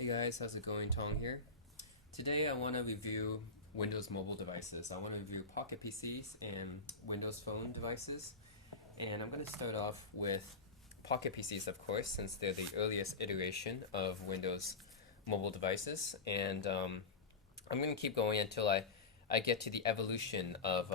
Hey guys, how's it going? Tong here. Today I want to review Windows mobile devices. I want to review Pocket PCs and Windows Phone devices. And I'm going to start off with Pocket PCs, of course, since they're the earliest iteration of Windows mobile devices. And I'm going to keep going until I get to the evolution of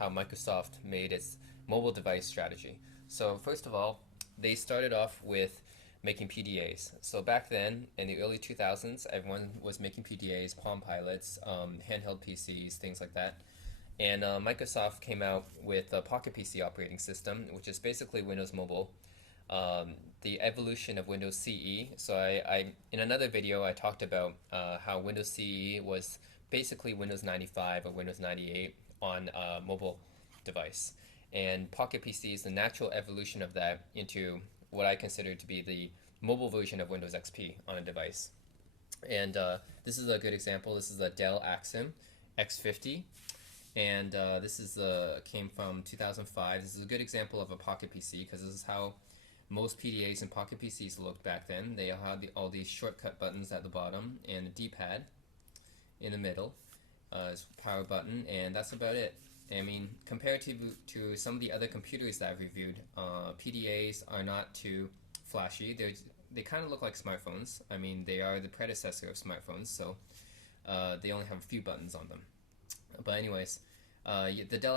how Microsoft made its mobile device strategy. So first of all, they started off with making PDAs. So back then, in the early 2000s, everyone was making PDAs, Palm Pilots, handheld PCs, things like that. And Microsoft came out with a Pocket PC operating system, which is basically Windows Mobile, the evolution of Windows CE. So in another video, I talked about how Windows CE was basically Windows 95 or Windows 98 on a mobile device. And Pocket PC is the natural evolution of that into what I consider to be the mobile version of Windows XP on a device. And this is a good example. This is a Dell Axim X50, and this is came from 2005. This is a good example of a Pocket PC because this is how most PDAs and Pocket PCs looked back then. They had all these shortcut buttons at the bottom and a D-pad in the middle, power button, and that's about it. I mean, compared to some of the other computers that I've reviewed, PDAs are not too flashy. They kind of look like smartphones. I mean, they are the predecessor of smartphones, so they only have a few buttons on them. But anyways, the Dell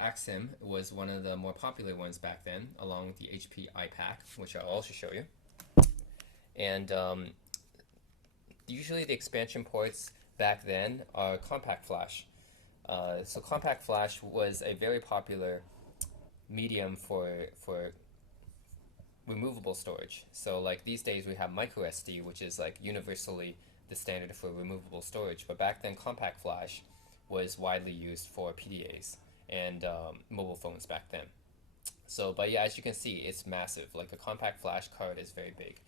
Axim was one of the more popular ones back then, along with the HP iPAQ, which I'll also show you. And usually the expansion ports back then are compact flash. So compact flash was a very popular medium for removable storage. So like these days we have micro SD, which is like universally the standard for removable storage. But back then compact flash was widely used for PDAs and mobile phones back then. So, but yeah, as you can see, it's massive. Like a compact flash card is very big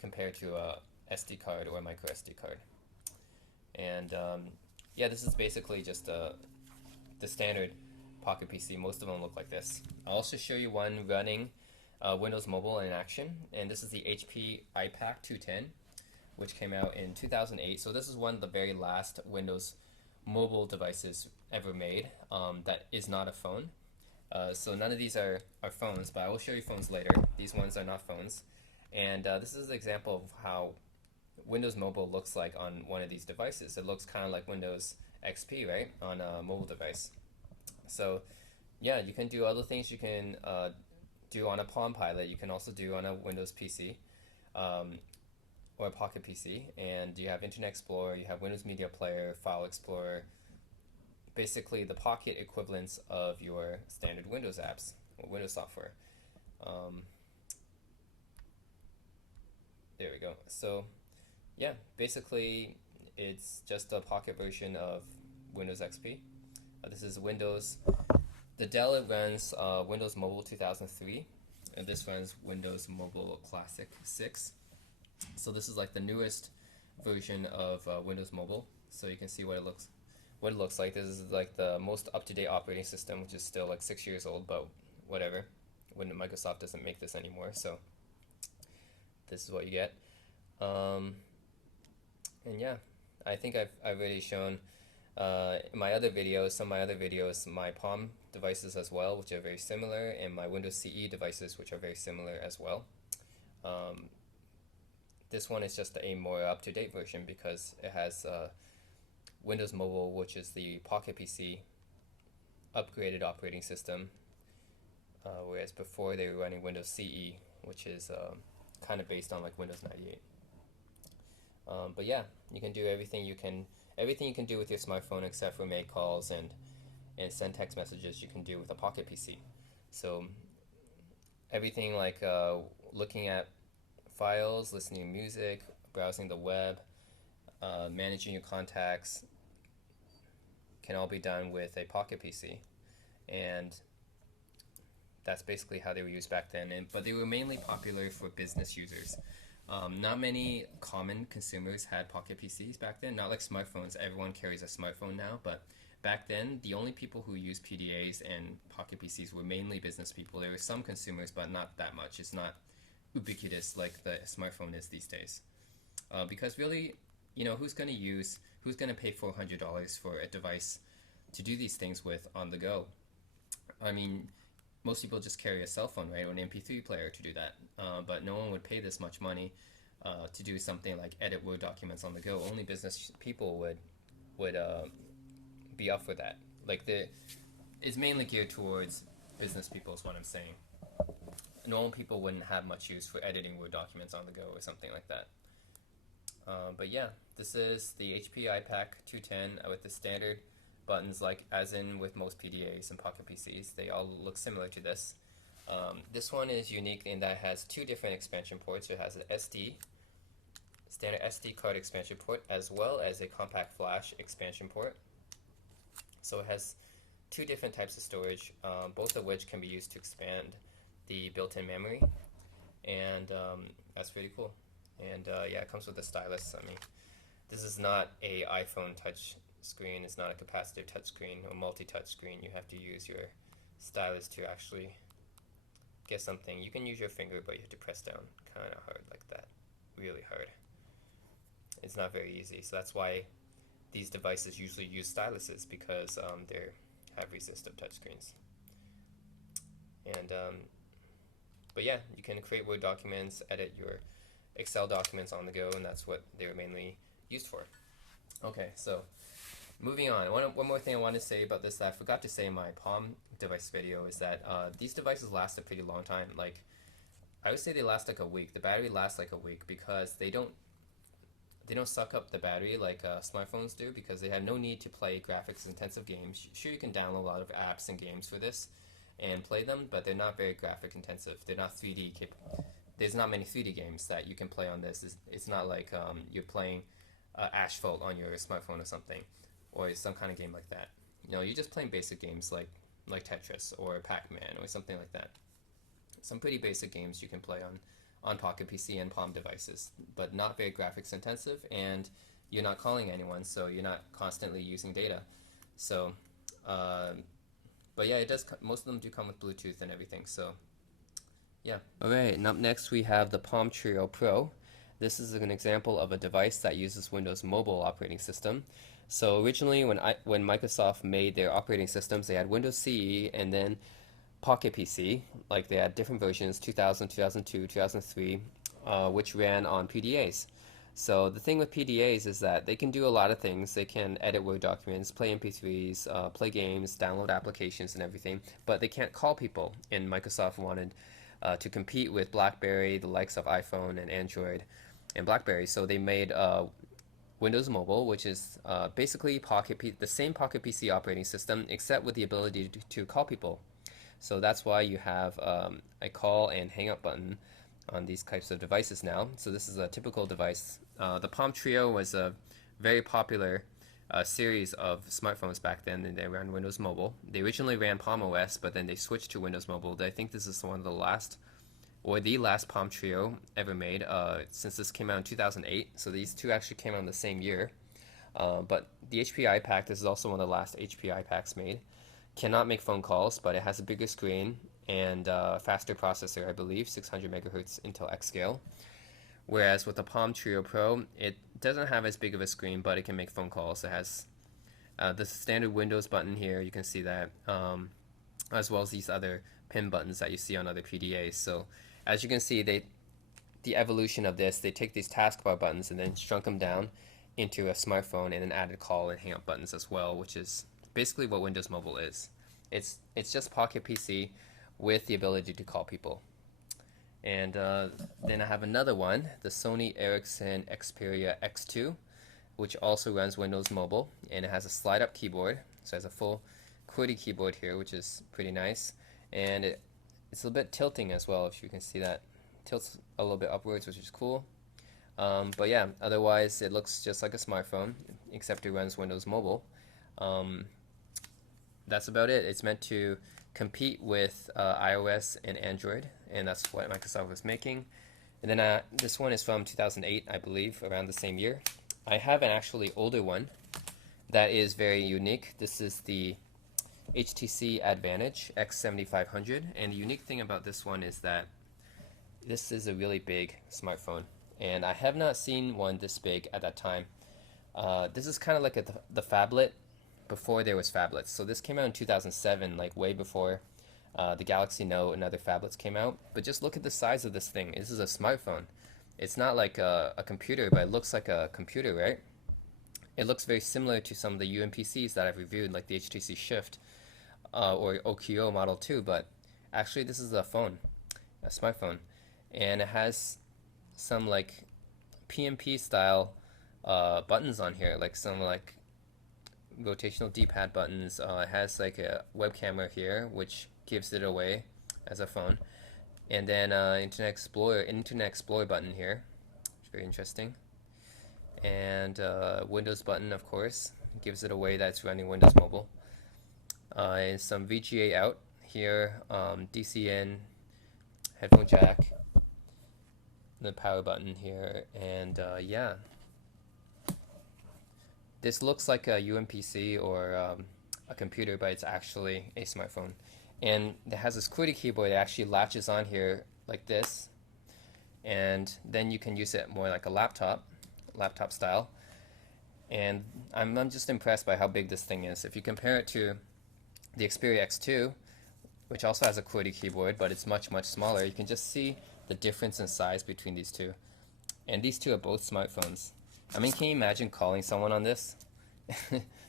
compared to a SD card or a micro SD card. And yeah, this is basically just the standard Pocket PC. Most of them look like this. I'll also show you one running Windows Mobile in action, and this is the HP iPAQ 210, which came out in 2008. So this is one of the very last Windows mobile devices ever made that is not a phone. So none of these are phones, but I will show you phones later. These ones are not phones. And this is an example of how Windows Mobile looks like on one of these devices. It looks kind of like Windows XP, right, on a mobile device. So yeah, you can do other things you can do on a Palm Pilot. You can also do on a Windows PC or a Pocket PC. And you have Internet Explorer, you have Windows Media Player, File Explorer, basically the Pocket equivalents of your standard Windows apps or Windows software. There we go. So yeah, basically it's just a Pocket version of Windows XP. This is Windows. The Dell runs Windows Mobile 2003, and this runs Windows Mobile Classic 6. So this is like the newest version of Windows Mobile. So you can see what it looks like. This is like the most up-to-date operating system, which is still like 6 years old, but whatever. When Microsoft doesn't make this anymore, so this is what you get. And yeah, I think I've already shown in my other videos, my Palm devices as well, which are very similar, and my Windows CE devices, which are very similar as well. This one is just a more up-to-date version because it has Windows Mobile, which is the Pocket PC upgraded operating system, whereas before they were running Windows CE, which is kind of based on like Windows 98. But yeah, you can do everything you can do with your smartphone except for make calls and send text messages you can do with a Pocket PC. So everything like looking at files, listening to music, browsing the web, managing your contacts can all be done with a Pocket PC. And that's basically how they were used back then. But they were mainly popular for business users. Not many common consumers had Pocket PCs back then. Not like smartphones. Everyone carries a smartphone now, but back then, the only people who used PDAs and Pocket PCs were mainly business people. There were some consumers, but not that much. It's not ubiquitous like the smartphone is these days. because really, who's going to pay $400 for a device to do these things with on the go? I mean, most people just carry a cell phone, right, or an MP3 player to do that, but no one would pay this much money to do something like edit Word documents on the go. Only business people would be up for that. Like it's mainly geared towards business people is what I'm saying. Normal people wouldn't have much use for editing Word documents on the go or something like that. But yeah, this is the HP iPAQ 210 with the standard buttons, like as in with most PDAs and Pocket PCs. They all look similar to this. This one is unique in that it has two different expansion ports. It has an standard SD card expansion port, as well as a compact flash expansion port. So it has two different types of storage, both of which can be used to expand the built-in memory, and that's pretty cool. And yeah, it comes with a stylus. I mean, this is not a iPhone touch screen. It's not a capacitive touch screen or multi-touch screen. You have to use your stylus to actually get something. You can use your finger, but you have to press down kind of hard like that, really hard. It's not very easy. So that's why these devices usually use styluses, because they have resistive touchscreens. And but yeah, you can create Word documents, edit your Excel documents on the go, and that's what they were mainly used for. Okay, so moving on. One more thing I want to say about this that I forgot to say in my Palm device video is that these devices last a pretty long time. Like, I would say they last like a week. The battery lasts like a week because they don't suck up the battery like smartphones do, because they have no need to play graphics intensive games. Sure, you can download a lot of apps and games for this and play them, but they're not very graphic intensive. They're not 3D capable. There's not many 3D games that you can play on this. It's not like you're playing Asphalt on your smartphone or something, or some kind of game like that. You're just playing basic games like Tetris or Pac-Man or something like that. Some pretty basic games you can play on Pocket PC and Palm devices, but not very graphics intensive, and you're not calling anyone, so you're not constantly using data. So, but yeah, it does. Most of them do come with Bluetooth and everything. So, yeah. Alright, and up next we have the Palm Treo Pro. This is an example of a device that uses Windows Mobile operating system. So originally, when Microsoft made their operating systems, they had Windows CE and then Pocket PC. Like, they had different versions, 2000, 2002, 2003, which ran on PDAs. So the thing with PDAs is that they can do a lot of things. They can edit Word documents, play MP3s, play games, download applications and everything, but they can't call people. And Microsoft wanted to compete with BlackBerry, the likes of iPhone and Android and BlackBerry. So they made Windows Mobile, which is basically the same Pocket PC operating system, except with the ability to call people. So that's why you have a call and hang up button on these types of devices now. So this is a typical device. The Palm Treo was a very popular series of smartphones back then, and they ran Windows Mobile. They originally ran Palm OS, but then they switched to Windows Mobile. I think this is one of the last, or the last Palm Treo ever made, since this came out in 2008. So these two actually came out in the same year. But the HP iPAQ, this is also one of the last HP iPAQs made. Cannot make phone calls, but it has a bigger screen and faster processor, I believe, 600 megahertz Intel X scale. Whereas with the Palm Treo Pro, it doesn't have as big of a screen, but it can make phone calls. It has the standard Windows button here, you can see that, as well as these other pin buttons that you see on other PDAs. So as you can see, the evolution of this, they take these taskbar buttons and then shrunk them down into a smartphone, and then added call and hang up buttons as well, which is basically what Windows Mobile is. It's just Pocket PC with the ability to call people. And then I have another one, the Sony Ericsson Xperia X2, which also runs Windows Mobile, and it has a slide-up keyboard. So it has a full QWERTY keyboard here, which is pretty nice. And it's a little bit tilting as well, if you can see that. Tilts a little bit upwards, which is cool. But yeah, otherwise it looks just like a smartphone, except it runs Windows Mobile. That's about it. It's meant to compete with iOS and Android, and that's what Microsoft was making. And then this one is from 2008, I believe, around the same year. I have an actually older one that is very unique. This is the HTC Advantage X7500, and the unique thing about this one is that this is a really big smartphone. and I have not seen one this big at that time. This is kind of like the phablet before there was phablets. So this came out in 2007, like way before the Galaxy Note and other phablets came out. But just look at the size of this thing. This is a smartphone. It's not like a computer, but it looks like a computer, right? It looks very similar to some of the UMPCs that I've reviewed, like the HTC Shift or OQO Model 2, but actually this is a phone, a smartphone, and it has some like PMP style buttons on here, like some like rotational D-pad buttons. It has like a web camera here, which gives it away as a phone, and then Internet Explorer button here. It's very interesting, and Windows button, of course, gives it away that it's running Windows Mobile. And some VGA out here, DC in, headphone jack, the power button here, and yeah. This looks like a UMPC or a computer, but it's actually a smartphone. And it has this QWERTY keyboard that actually latches on here like this, and then you can use it more like a laptop style. And I'm just impressed by how big this thing is. If you compare it to the Xperia X2, which also has a QWERTY keyboard, but it's much smaller, you can just see the difference in size between these two. And these two are both smartphones. I mean, can you imagine calling someone on this?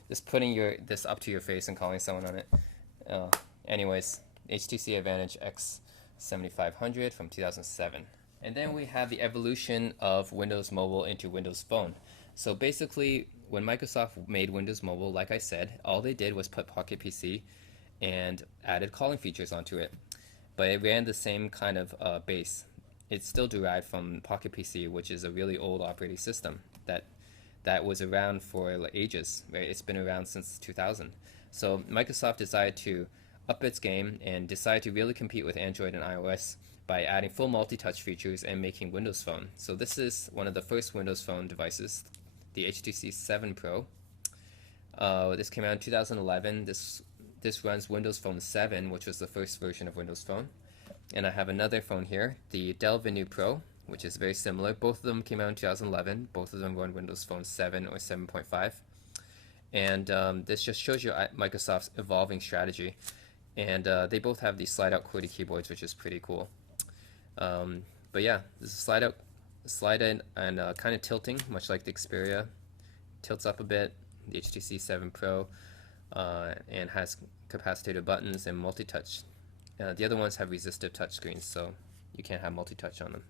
Just putting this up to your face and calling someone on it. Anyways, HTC Advantage X7500 from 2007. And then we have the evolution of Windows Mobile into Windows Phone. So basically, when Microsoft made Windows Mobile, like I said, all they did was put Pocket PC and added calling features onto it. But it ran the same kind of base. It's still derived from Pocket PC, which is a really old operating system that was around for like ages, right? It's been around since 2000. So Microsoft decided to up its game and decided to really compete with Android and iOS by adding full multi-touch features and making Windows Phone. So this is one of the first Windows Phone devices, the HTC 7 Pro. This came out in 2011. This runs Windows Phone 7, which was the first version of Windows Phone. And I have another phone here, the Dell Venue Pro, which is very similar. Both of them came out in 2011. Both of them run Windows Phone 7 or 7.5. And this just shows you Microsoft's evolving strategy. And they both have these slide-out QWERTY keyboards, which is pretty cool. But yeah, this is slide in, and kind of tilting, much like the Xperia. Tilts up a bit, the HTC 7 Pro, and has capacitive buttons and multi-touch. The other ones have resistive touchscreens, so you can't have multi-touch on them.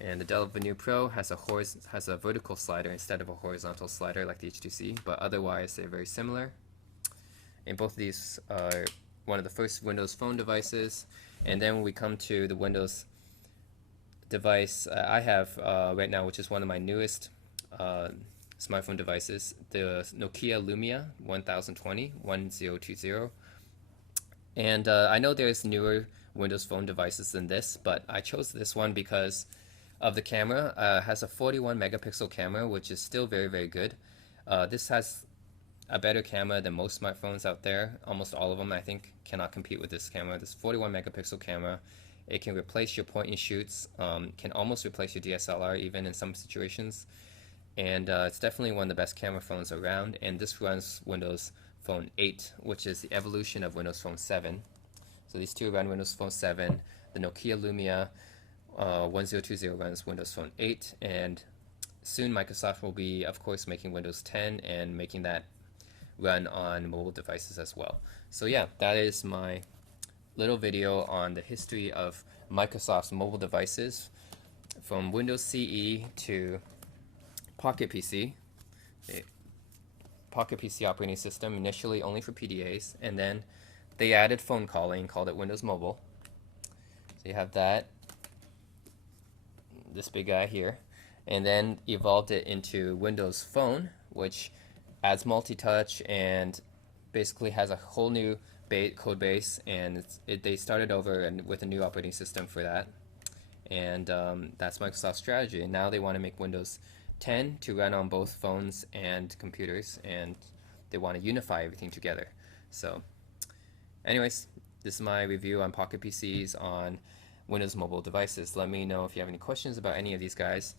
And the Dell Venue Pro has a vertical slider instead of a horizontal slider like the HTC, but otherwise they're very similar. And both of these are one of the first Windows Phone devices. And then when we come to the Windows device I have right now, which is one of my newest smartphone devices, the Nokia Lumia 1020. And I know there's newer Windows Phone devices than this, but I chose this one because of the camera. It has a 41 megapixel camera, which is still very good. This has a better camera than most smartphones out there. Almost all of them, I think, cannot compete with this camera. This 41 megapixel camera, it can replace your point and shoots, can almost replace your DSLR even in some situations. And it's definitely one of the best camera phones around. And this runs Windows Phone 8, which is the evolution of Windows Phone 7. So these two run Windows Phone 7. The Nokia Lumia 1020 runs Windows Phone 8. And soon Microsoft will be, of course, making Windows 10 and making that run on mobile devices as well. So yeah, that is my little video on the history of Microsoft's mobile devices from Windows CE to Pocket PC. Pocket PC operating system initially only for PDAs, and then they added phone calling, called it Windows Mobile. So you have that, this big guy here, and then evolved it into Windows Phone, which adds multi-touch and basically has a whole new code base, and they started over with a new operating system for that, and that's Microsoft's strategy. And now they want to make Windows 10 to run on both phones and computers, and they want to unify everything together. So anyways, this is my review on Pocket PCs, on Windows mobile devices. Let me know if you have any questions about any of these guys.